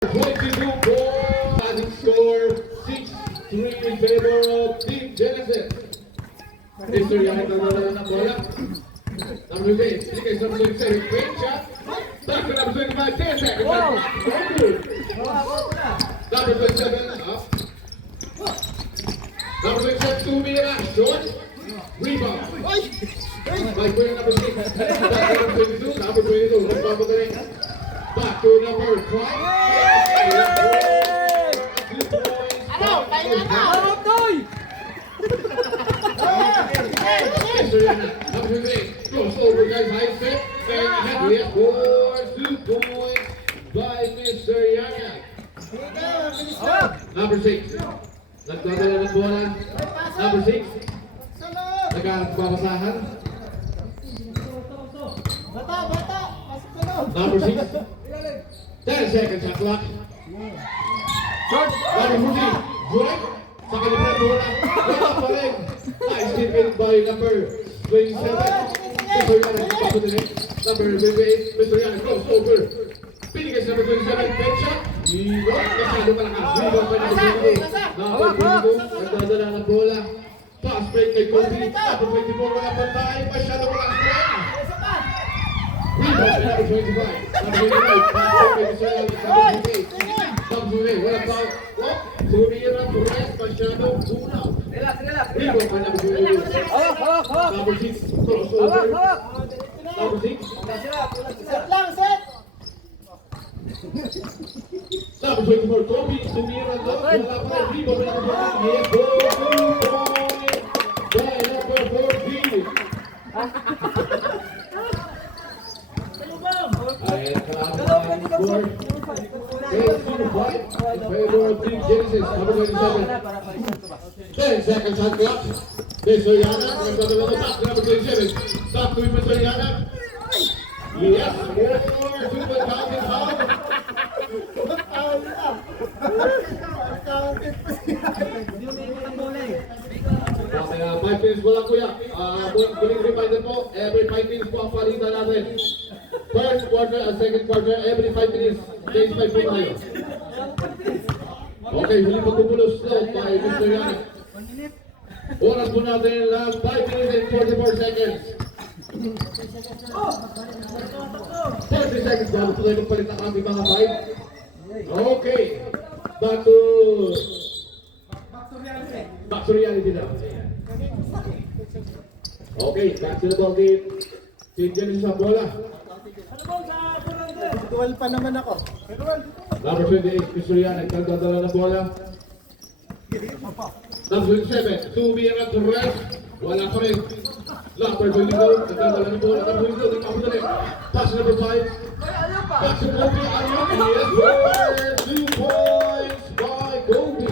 22 points. Adding score 6-3 in favor of Team Genesis. Mr. Yan nagdadala ng bola. Number 8, sige sa number 6, great shot. Back to number 25, 10 seconds. Number 27, up. Number 27, tumira, short. Rebound. By player number 6, number 22, number 22, nagpapagaling. Back to number 5. Ano? Tayo na! Number 3, goes over guys, high step, and Henry scores 2 points by Mr. Yana. Number 6, nagdadala ng bola. Number 6, nagbabasahan. Bata! Pasok ka na! Number 6, 10 seconds shot clock. Number 14, Dwight, sa kanilang bola. Wala pa rin. Nice hit by number 27. Mr. Yana, paputunin. Number 28, Mr. Yana, goes over. Pinigay sa number 27, bench shot. Iwan, masyado malakas. Rebound pa number 22. Number 22, nagdadala ng bola. Pass break kay Kobe. Number 24, wala pa tayo. Masyado malakas. Rebound by number 25. Number 25, pass break kay Mr. Yana. Number 28. Number 28, wala pa. Tumira, Torres, masyado kunaw. Rebound by number 28. Number 6, crossover. Number 6. Set lang, set! Number 24, Kobe, tumira lang. Wala pa. Rebound by number 28. By number 14. Ayan, kalaban ng score. 8-5 in favor of Team Genesis. Number 27. 10 seconds on clock. Mr. Yana, nagdadala ng back. Number 27. Back to Mr. Yana. Yes, more to the counting foul. Okay, 5 minutes po lang kuya. Muling reminder po, every 5 minutes po ang palitan natin. First quarter and second quarter, every 5 minutes. Days 5 po tayo. Okay, huli pagbubulos slow by Mr. Yana. Oras po natin lang 5 minutes and 44 seconds. 40 seconds bago po tayo magpalit ng ating mga 5. Okay, back to reality now. Okay, back to the ball game. Team Genesis ang bola. Dual pa naman ako. Number 28, Mr. Yan, nagdadala ng bola. Number 27, tumira Torres. Wala pa rin. Number 22, nagdadala ng bola. Number 22, nagpapadali. Pass number 5. Back to Kobe. Yes, 2 points by Kobe.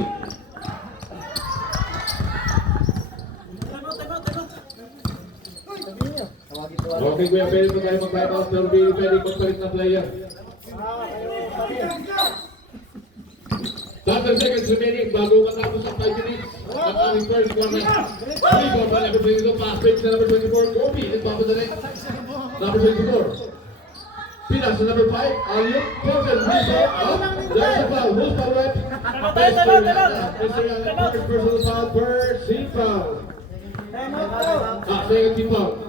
Okay, kuya, pwede po tayo mag-time out, pero pwede magpalit ng player. 30 seconds remaining bago matapos ang 5 minutes ang aming first quarter. Rebound by number 22, pass break sa number 24, Kobe, nagpapadali. Number 24. Pinas sa number 5, Aliyot, Pilsen, rebound, up, there's a foul, who's foul rep? Mr. Yana, first personal foul, first team foul. Second team foul.